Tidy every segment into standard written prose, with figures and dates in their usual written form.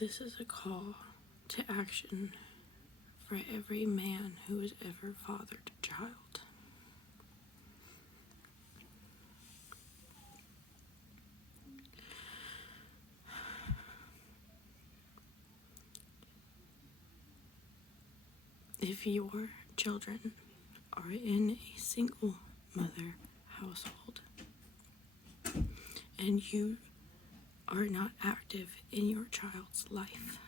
This is a call to action for every man who has ever fathered a child. If your children are in a single mother household and you are not active in your child's life,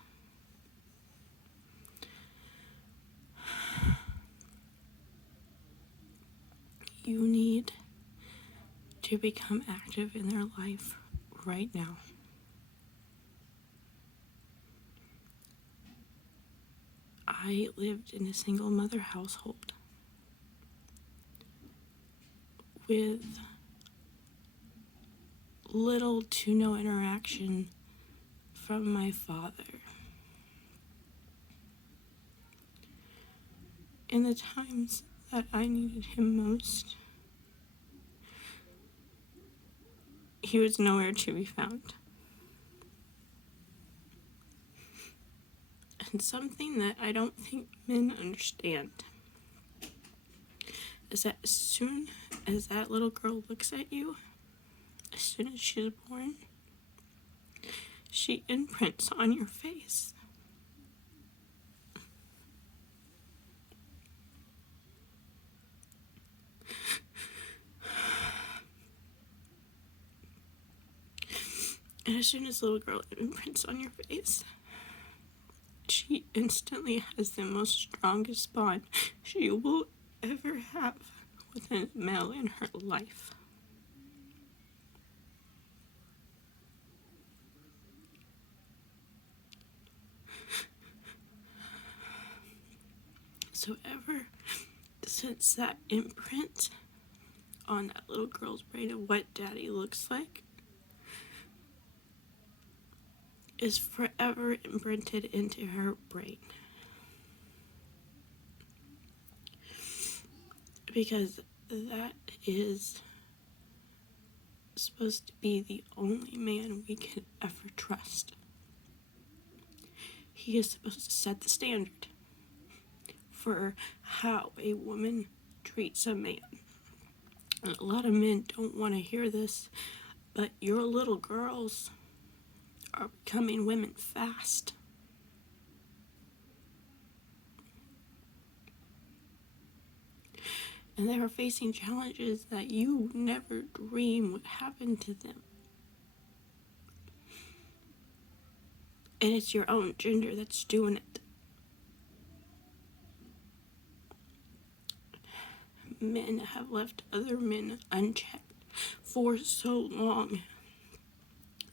you need to become active in their life right now. I lived in a single mother household with little to no interaction from my father. In the times that I needed him most, he was nowhere to be found. And something that I don't think men understand is that as soon as that little girl looks at you, as soon as she's born, she imprints on your face. And as soon as the little girl imprints on your face, she instantly has the most strongest bond she will ever have with a male in her life. So ever since that imprint on that little girl's brain of what daddy looks like is forever imprinted into her brain. Because that is supposed to be the only man we can ever trust. He is supposed to set the standard for how a woman treats a man. And a lot of men don't want to hear this, but your little girls are becoming women fast. And they are facing challenges that you never dream would happen to them. And it's your own gender that's doing it. Men have left other men unchecked for so long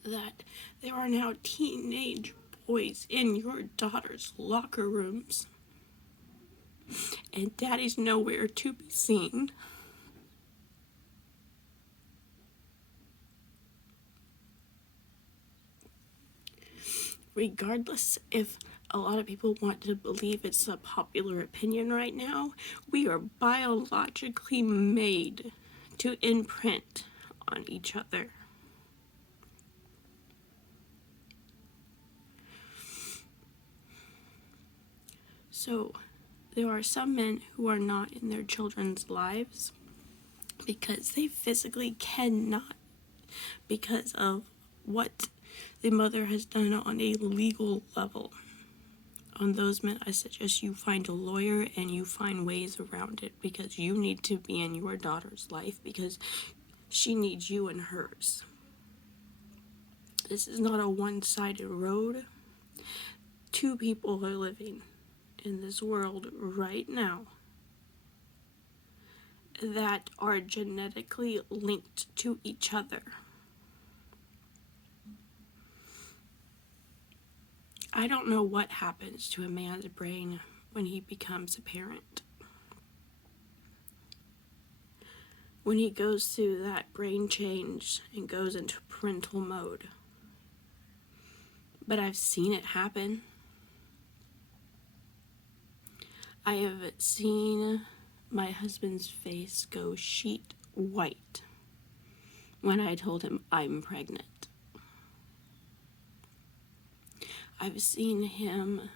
that there are now teenage boys in your daughter's locker rooms. And daddy's nowhere to be seen. Regardless if a lot of people want to believe it's a popular opinion right now, we are biologically made to imprint on each other. So there are some men who are not in their children's lives because they physically cannot, because of what the mother has done on a legal level. On those men, I suggest you find a lawyer and you find ways around it, because you need to be in your daughter's life because she needs you in hers. This is not a one-sided road. Two people are living in this world right now that are genetically linked to each other. I don't know what happens to a man's brain when he becomes a parent. When he goes through that brain change and goes into parental mode. But I've seen it happen. I have seen my husband's face go sheet white when I told him I'm pregnant. I've seen him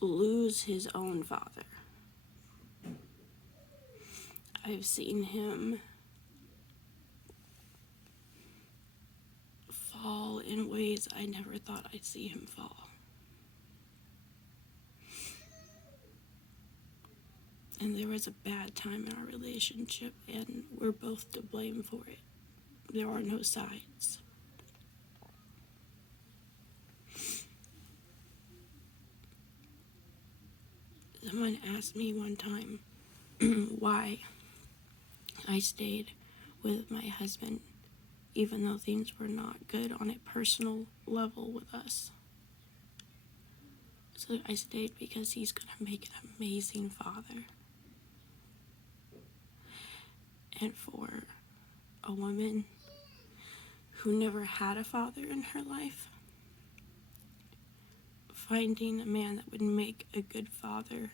lose his own father. I've seen him fall in ways I never thought I'd see him fall. And there was a bad time in our relationship, and we're both to blame for it. There are no sides. Someone asked me one time why I stayed with my husband, even though things were not good on a personal level with us. So I stayed because he's going to make an amazing father. And for a woman who never had a father in her life, finding a man that would make a good father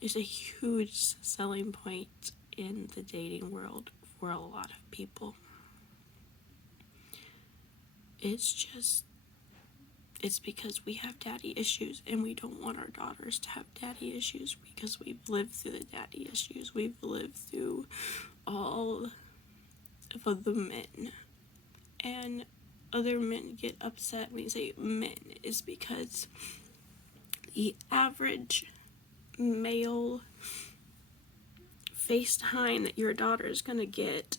is a huge selling point in the dating world for a lot of people. It's because we have daddy issues, and we don't want our daughters to have daddy issues because we've lived through the daddy issues. We've lived through all of the men. And other men get upset when you say men is because the average male FaceTime that your daughter is gonna get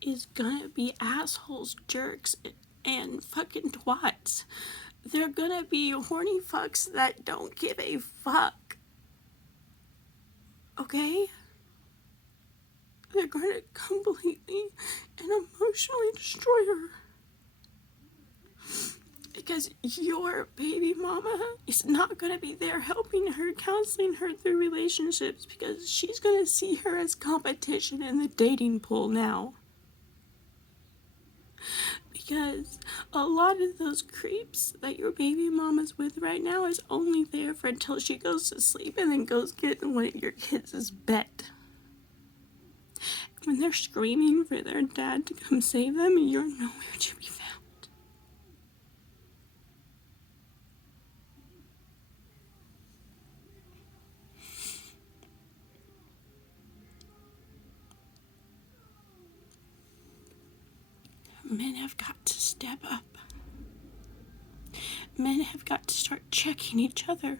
is gonna be assholes, jerks, and fucking twats. They're gonna be horny fucks that don't give a fuck. Okay? They're gonna completely and emotionally destroy her. Because your baby mama is not gonna be there helping her, counseling her through relationships, because she's gonna see her as competition in the dating pool now. Because a lot of those creeps that your baby mama's with right now is only there for until she goes to sleep and then goes get one of your kids' bed. When they're screaming for their dad to come save them, you're nowhere to be found. Men have got to step up. Men have got to start checking each other.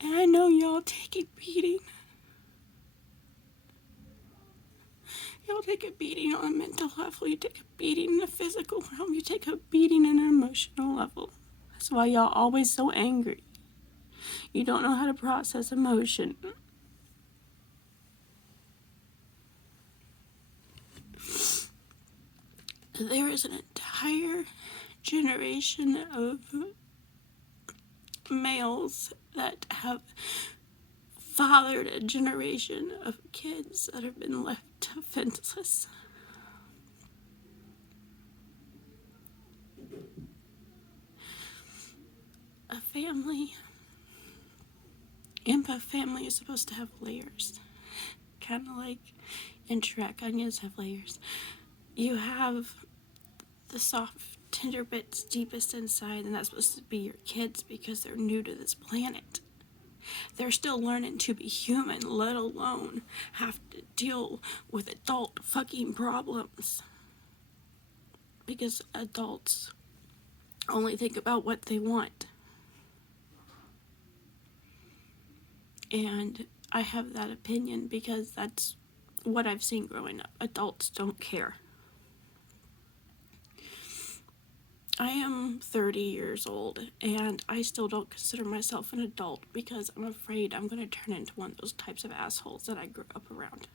And I know y'all take a beating. Y'all take a beating on a mental level. You take a beating in a physical realm. You take a beating in an emotional level. That's why y'all always so angry. You don't know how to process emotion. There is an entire generation of males that have fathered a generation of kids that have been left defenseless. A family is supposed to have layers. Kind of like in Shrek, onions have layers. You have the soft, tender bits deepest inside, and that's supposed to be your kids because they're new to this planet. They're still learning to be human, let alone have to deal with adult fucking problems. Because adults only think about what they want. And I have that opinion because that's what I've seen growing up. Adults don't care. I am 30 years old, and I still don't consider myself an adult because I'm afraid I'm going to turn into one of those types of assholes that I grew up around.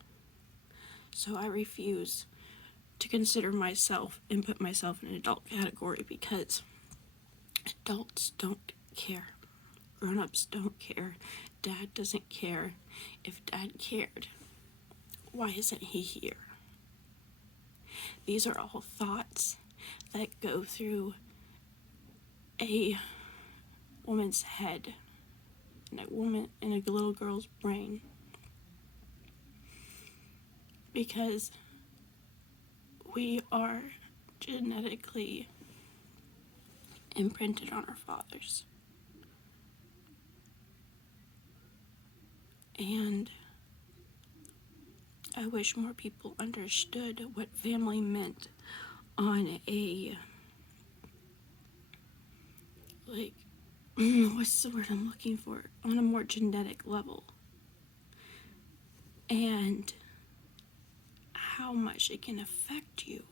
So I refuse to consider myself and put myself in an adult category because adults don't care. Grown-ups don't care. Dad doesn't care. If Dad cared, why isn't he here? These are all thoughts that go through a woman's head and a little girl's brain, because we are genetically imprinted on our fathers. And I wish more people understood what family meant on a, like, what's the word I'm looking for? On a more genetic level. And how much it can affect you.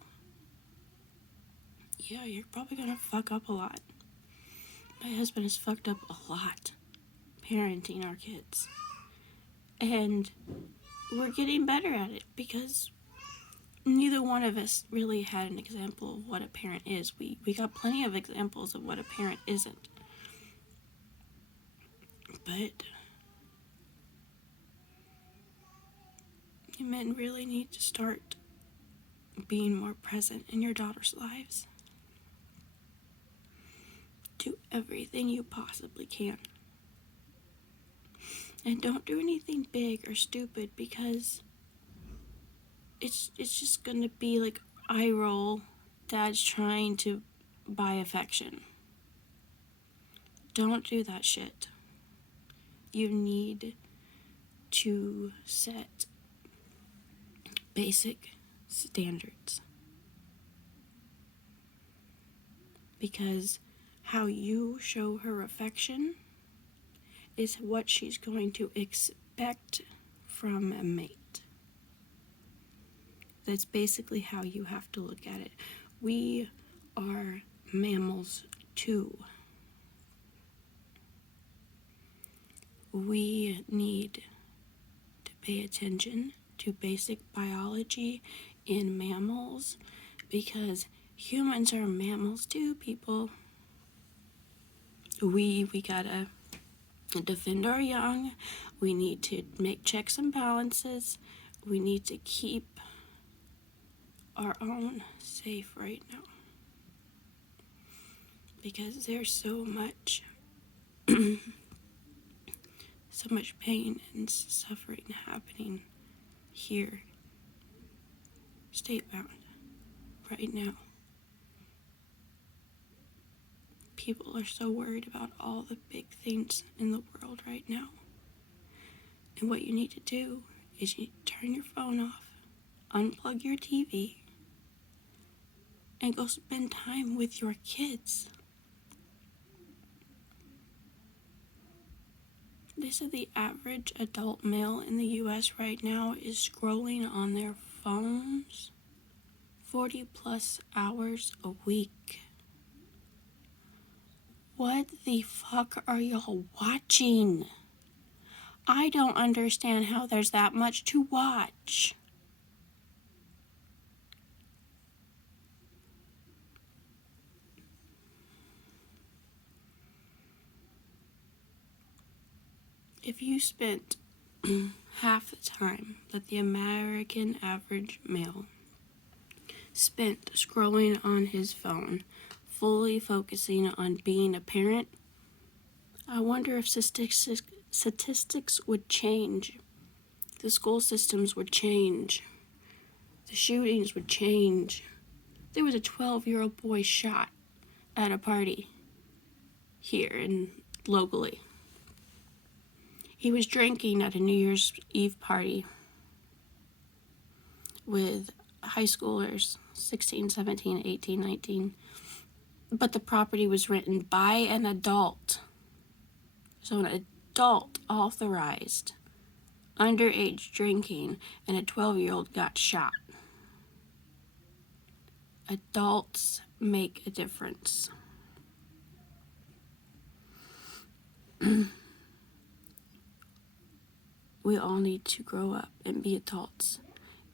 Yeah, you're probably gonna fuck up a lot. My husband has fucked up a lot parenting our kids. And we're getting better at it because neither one of us really had an example of what a parent is. We got plenty of examples of what a parent isn't. But you men really need to start being more present in your daughters' lives. Do everything you possibly can. And don't do anything big or stupid because it's just gonna be like eye roll. Dad's trying to buy affection. Don't do that shit. You need to set basic standards. Because how you show her affection is what she's going to expect from a mate. That's basically how you have to look at it. We are mammals too. We need to pay attention to basic biology in mammals because humans are mammals too, people. We gotta defend our young. We need to make checks and balances. We need to keep our own safe right now because there's so much pain and suffering happening here, state-bound, right now. People are so worried about all the big things in the world right now. And what you need to do is you turn your phone off, unplug your TV, and go spend time with your kids. They said the average adult male in the US right now is scrolling on their phones 40 plus hours a week. What the fuck are y'all watching? I don't understand how there's that much to watch. If you spent half the time that the American average male spent scrolling on his phone, fully focusing on being a parent, I wonder if statistics would change. The school systems would change. The shootings would change. There was a 12-year-old boy shot at a party here and locally. He was drinking at a New Year's Eve party with high schoolers, 16, 17, 18, 19. But the property was written by an adult. So an adult authorized underage drinking, and a 12-year-old got shot. Adults make a difference. We all need to grow up and be adults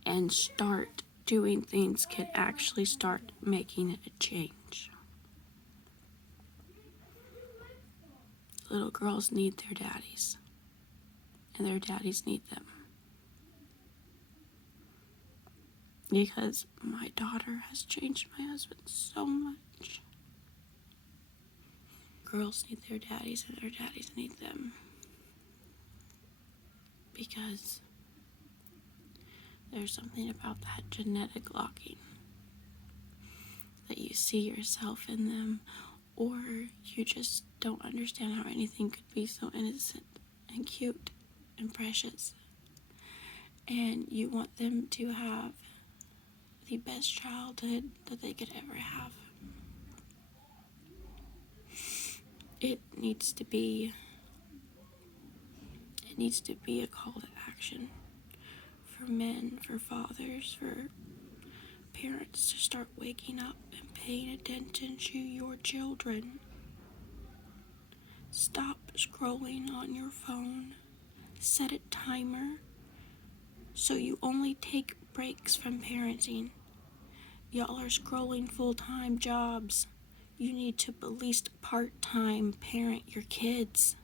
and start doing things can actually start making a change. Little girls need their daddies, and their daddies need them. Because my daughter has changed my husband so much. Girls need their daddies, and their daddies need them. Because there's something about that genetic locking see yourself in them, or you just don't understand how anything could be so innocent and cute and precious. And you want them to have the best childhood that they could ever have. It needs to be a call to action for men, for fathers, for parents to start waking up and paying attention to your children. Stop scrolling on your phone. Set a timer so you only take breaks from parenting. Y'all are scrolling full-time jobs. You need to at least part-time parent your kids.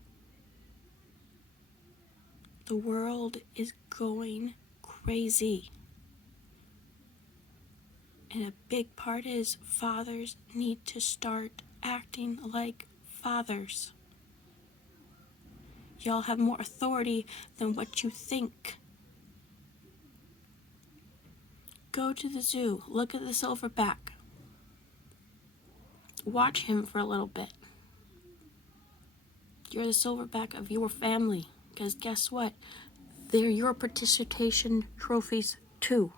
The world is going crazy. And a big part is fathers need to start acting like fathers. Y'all have more authority than what you think. Go to the zoo. Look at the silverback. Watch him for a little bit. You're the silverback of your family. Because guess what? They're your participation trophies too.